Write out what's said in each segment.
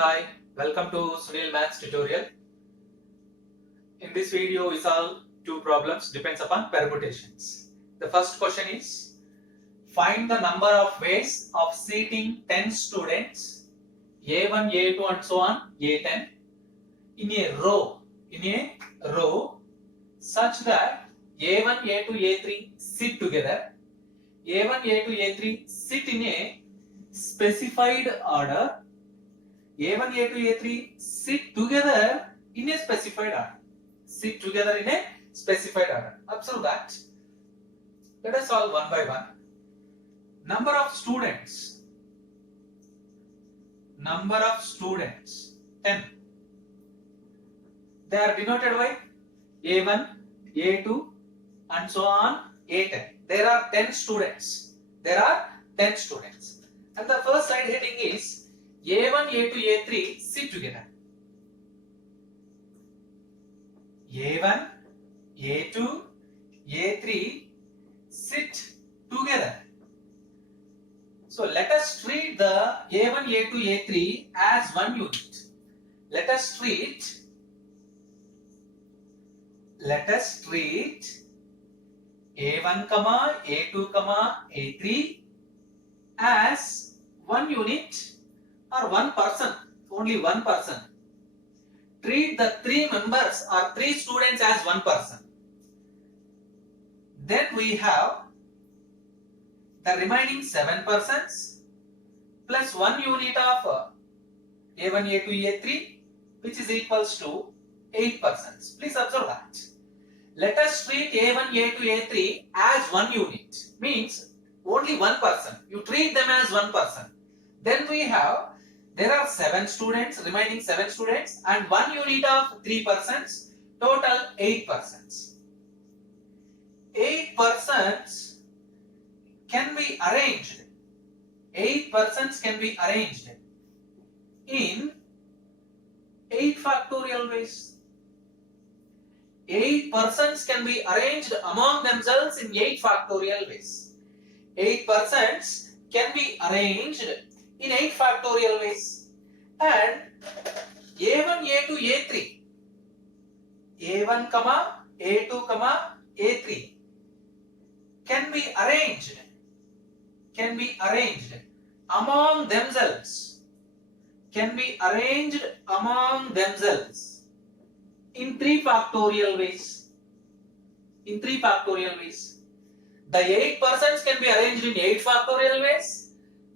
Hi, welcome to Sunil Maths tutorial. In this video we solve two problems depends upon permutations. The first question is find the number of ways of seating 10 students A1, A2 and so on A10 in a row such that A1, A2, A3 sit together. A1, A2, A3 sit in a specified order. A1, A2, A3 sit together in a specified order. Sit together in a specified order. Observe that. Let us solve one by one. Number of students. 10. They are denoted by A1, A2 and so on A10. There are 10 students. And the first side heading is A1, A2, A3 sit together. A1, A2, A3 sit together. So let us treat the A1, A2, A3 as one unit. Let us treat A1, A2, A3 as one unit or one person, only one person. Treat the three members or three students as one person. Then we have the remaining 7 persons plus one unit of A1, A2, A3 which is equals to 8 persons. Please observe that. Let us treat A1, A2, A3 as one unit. Means only one person. You treat them as one person. Then we have, there are 7 students, remaining 7 students and one unit of 3 persons, total 8 persons. 8 persons can be arranged. 8 persons can be arranged in 8 factorial ways. 8 persons can be arranged among themselves in 8 factorial ways. 8 persons can be arranged in 8 factorial ways. And A1, A2, A3, A1, A2, A3 can be arranged among themselves. In 3 factorial ways. The 8 persons can be arranged in 8 factorial ways.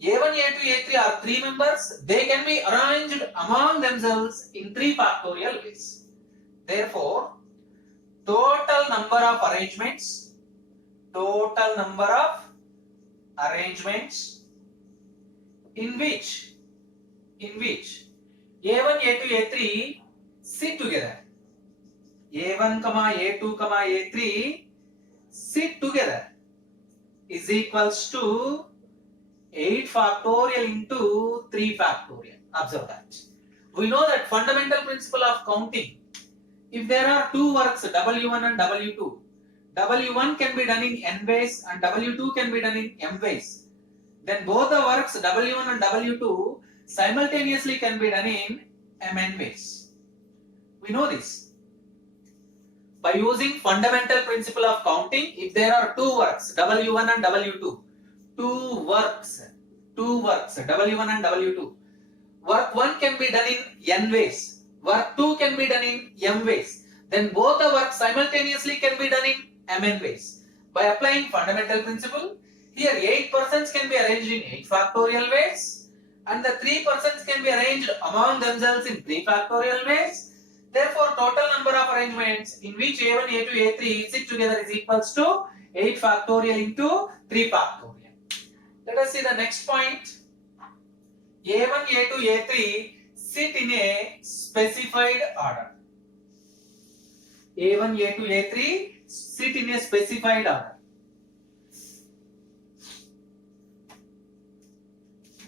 A1, A2, A3 are 3 members. They can be arranged among themselves in 3 factorial ways. Therefore, total number of arrangements in which A1, A2, A3 sit together. A1, A2, A3 sit together is equals to 8 factorial into 3 factorial. Observe that. We know that fundamental principle of counting. If there are two works W1 and W2, W1 can be done in n ways and W2 can be done in m ways. Then both the works W1 and W2 simultaneously can be done in mn ways. We know this. By using fundamental principle of counting, if there are two works W1 and W2, two works W1 and W2, work 1 can be done in n ways, work 2 can be done in m ways, then both the works simultaneously can be done in mn ways. By applying fundamental principle, here 8 persons can be arranged in 8 factorial ways and the 3 persons can be arranged among themselves in 3 factorial ways. Therefore, total number of arrangements in which A1, A2, A3 sit together is equals to 8 factorial into 3 factorial. Let us see the next point. A1, A2, A3 sit in a specified order. A1, A2, A3 sit in a specified order.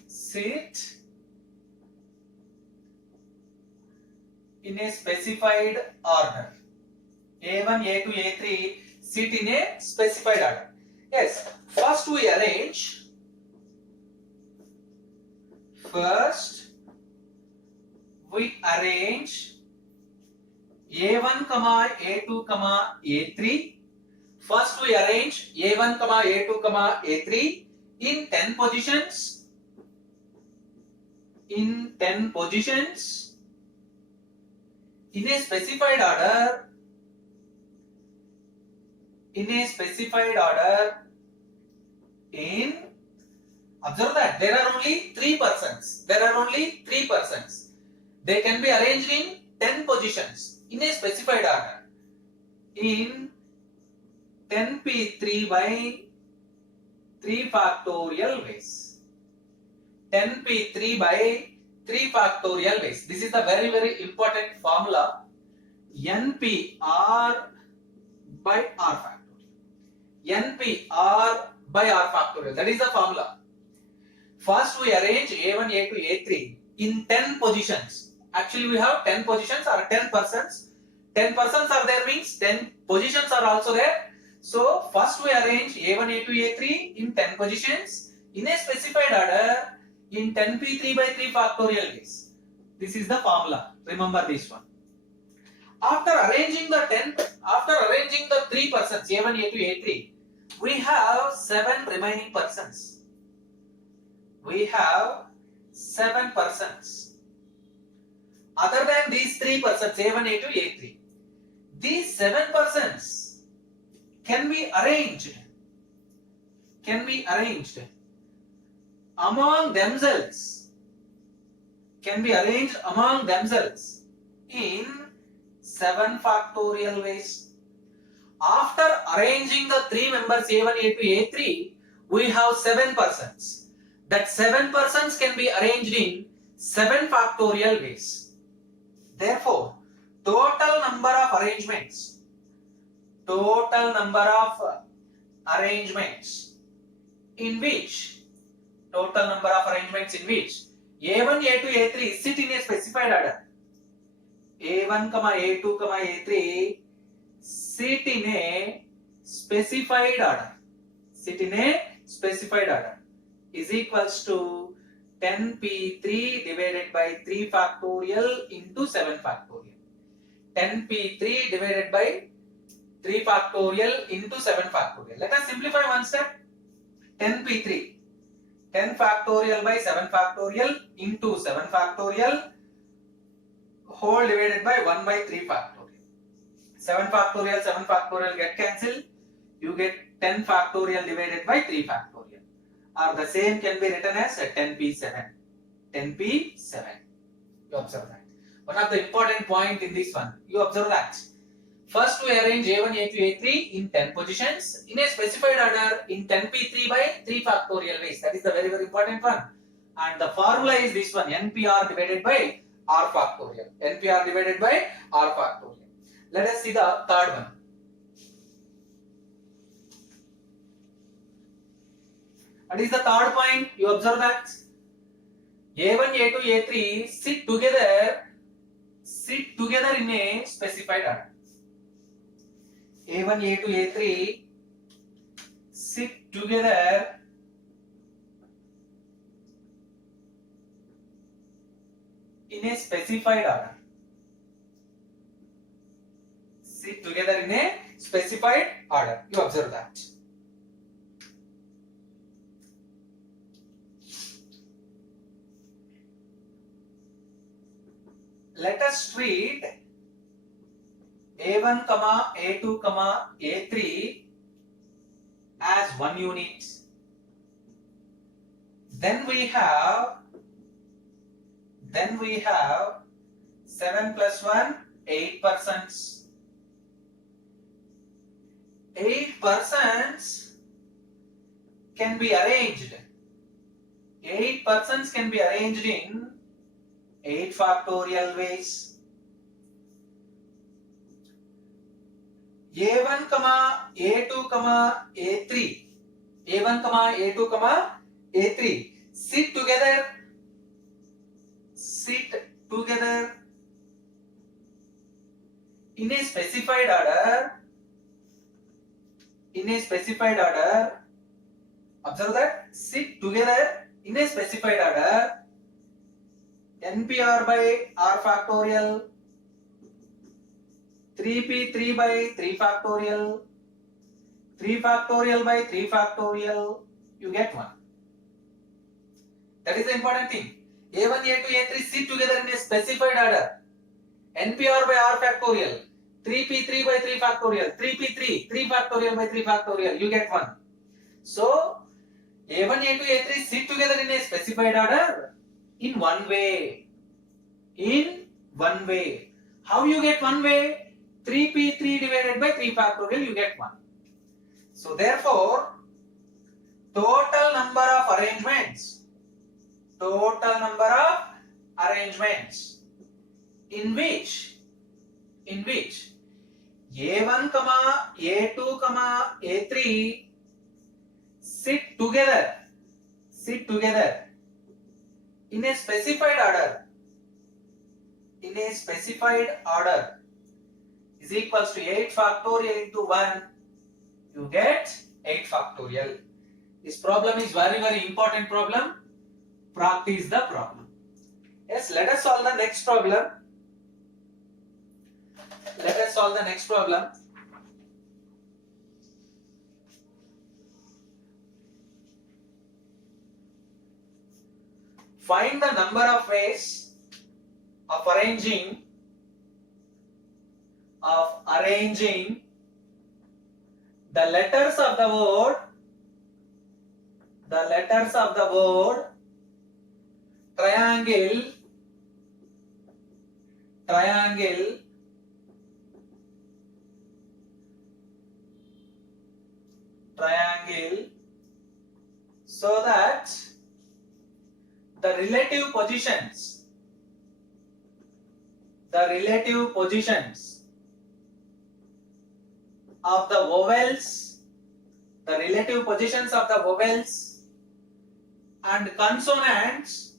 Sit in a specified order. A1, A2, A3 sit in a specified order. Yes, first we we arrange A1, A2, A3. First we arrange A1, A2, A3 in 10 positions. In 10 positions in a specified order. In a specified order. In, observe that there are only 3 persons. There are only 3 persons. They can be arranged in 10 positions in a specified order. In 10p3 by 3 factorial ways. 10p3 by 3 factorial ways. This is the very, very important formula. NPR by R factorial. NPR by R factorial. That is the formula. First we arrange A1, A2, A3 in 10 positions. Actually we have 10 positions or 10 persons. 10 persons are there means 10 positions are also there. So first we arrange A1, A2, A3 in 10 positions in a specified order in 10p3 by 3 factorial ways. This is the formula. Remember this one. After arranging the 3 persons A1, A2, A3, we have 7 remaining persons. We have 7 persons. Other than these 3 persons A1, A2, A3, these 7 persons can be arranged among themselves, in 7 factorial ways. After arranging the 3 members A1, A2, A3, we have 7 persons. That 7 persons can be arranged in 7 factorial ways. Therefore, total number of arrangements in which A1, A2, A3 sit in a specified order. A1, A2, A3 sit in a specified order is equals to 10p3 divided by 3 factorial into 7 factorial. 10p3 divided by 3 factorial into 7 factorial. Let us simplify one step. 10p3, 10 factorial by 7 factorial into 7 factorial whole divided by 1 by 3 factorial. 7 factorial get cancelled. You get 10 factorial divided by 3 factorial. Or the same can be written as 10p7. 10p7. You observe that. One of the important point in this one, you observe that. First we arrange A1, A2, A3 in 10 positions in a specified order in 10p3 by 3 factorial ways. That is the very, very important one. And the formula is this one, NPR divided by R factorial. NPR divided by R factorial. Let us see the third one. What is the third point? You observe that A1, A2, A3 sit together in a specified order. A1, A2, A3 sit together in a specified order. You observe that. Let us treat A1, A2, A3 as one unit. Then we have 7 plus 1, 8 persons. 8 persons can be arranged. 8 persons can be arranged in 8 factorial ways. A1, A2, A3. A1, A2, A3 sit together in a specified order. Observe that, sit together in a specified order NPR by R factorial, 3P 3 by 3 factorial, 3 factorial by 3 factorial, you get 1. That is the important thing. A1, A2, A3 sit together in a specified order. NPR by R factorial, 3P 3 by 3 factorial, 3P 3 factorial by 3 factorial, you get 1. So, A1, A2, A3 sit together in a specified order in one way. In one way. How you get one way? 3P3 divided by 3 factorial, you get 1. So, therefore, total number of arrangements in which A1, A2, A3 sit together in a specified order is equals to 8 factorial into 1, you get 8 factorial. This problem is very, very important problem. Practice the problem. Yes, let us solve the next problem. Find the number of ways of arranging the letters of the word triangle so that the relative positions of the vowels and consonants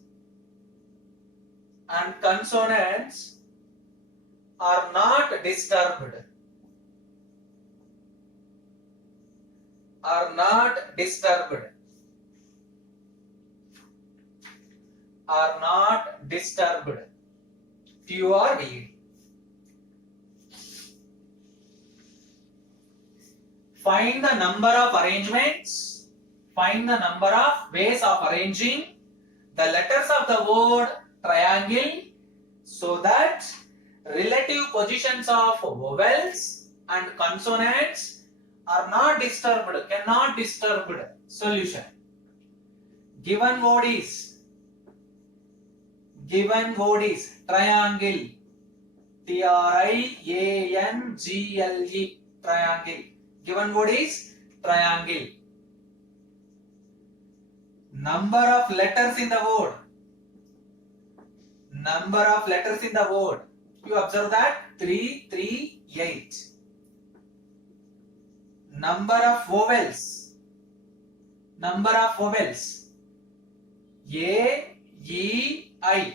are not disturbed. TU or DE. Find the number of ways of arranging the letters of the word triangle so that relative positions of vowels and consonants are not disturbed, cannot disturb. Solution. Given word is triangle. Triangle. Triangle. Given word is triangle. Number of letters in the word. You observe that 3, 3, 8. Number of vowels. A, E, I.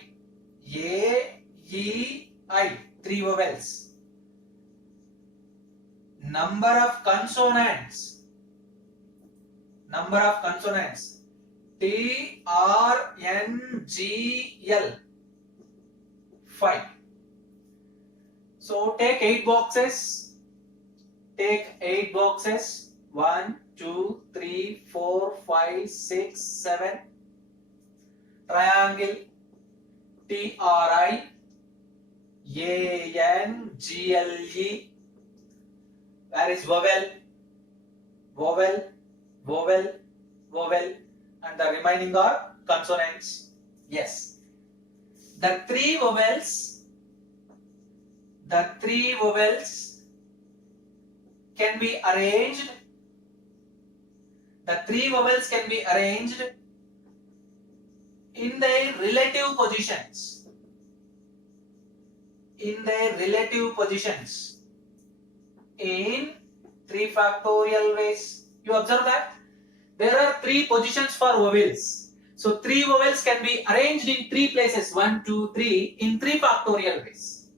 3 vowels. Number of consonants. T, R, N, G, L. 5. So take 8 boxes. 1, 2, 3, 4, 5, 6, 7. Triangle. TRIANGLE. Where is vowel, and the remaining are consonants. Yes. The three vowels can be arranged. In their relative positions. In 3 factorial ways. You observe that there are 3 positions for vowels. So 3 vowels can be arranged in 3 places, 1, 2, 3, in 3 factorial ways.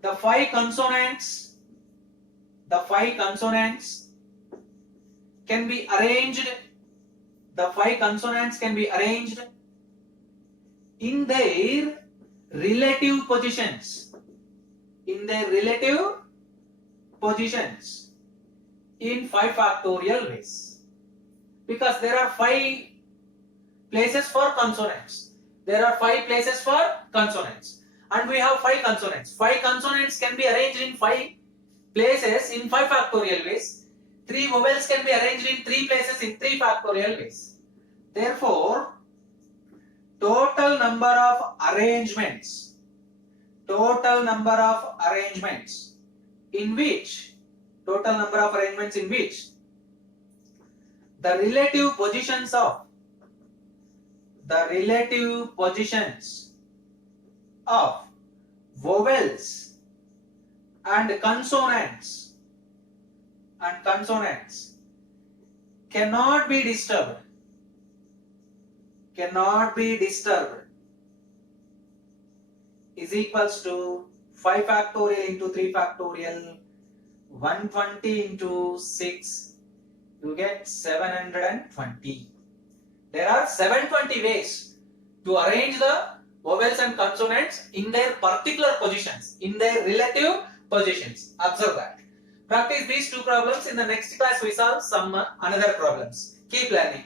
The 5 consonants can be arranged. in their relative positions. In their relative positions in 5 factorial ways. Because there are 5 places for consonants. There are 5 places for consonants. And we have 5 consonants. 5 consonants can be arranged in 5 places in 5 factorial ways. 3 vowels can be arranged in 3 places in 3 factorial ways. Therefore, total number of arrangements in which the relative positions of vowels and consonants cannot be disturbed is equals to 5 factorial into 3 factorial 120 into 6, you get 720. There are 720 ways to arrange the vowels and consonants in their particular positions, in their relative positions. Observe that. Practice these 2 problems. In the next class we solve some another problems. Keep learning.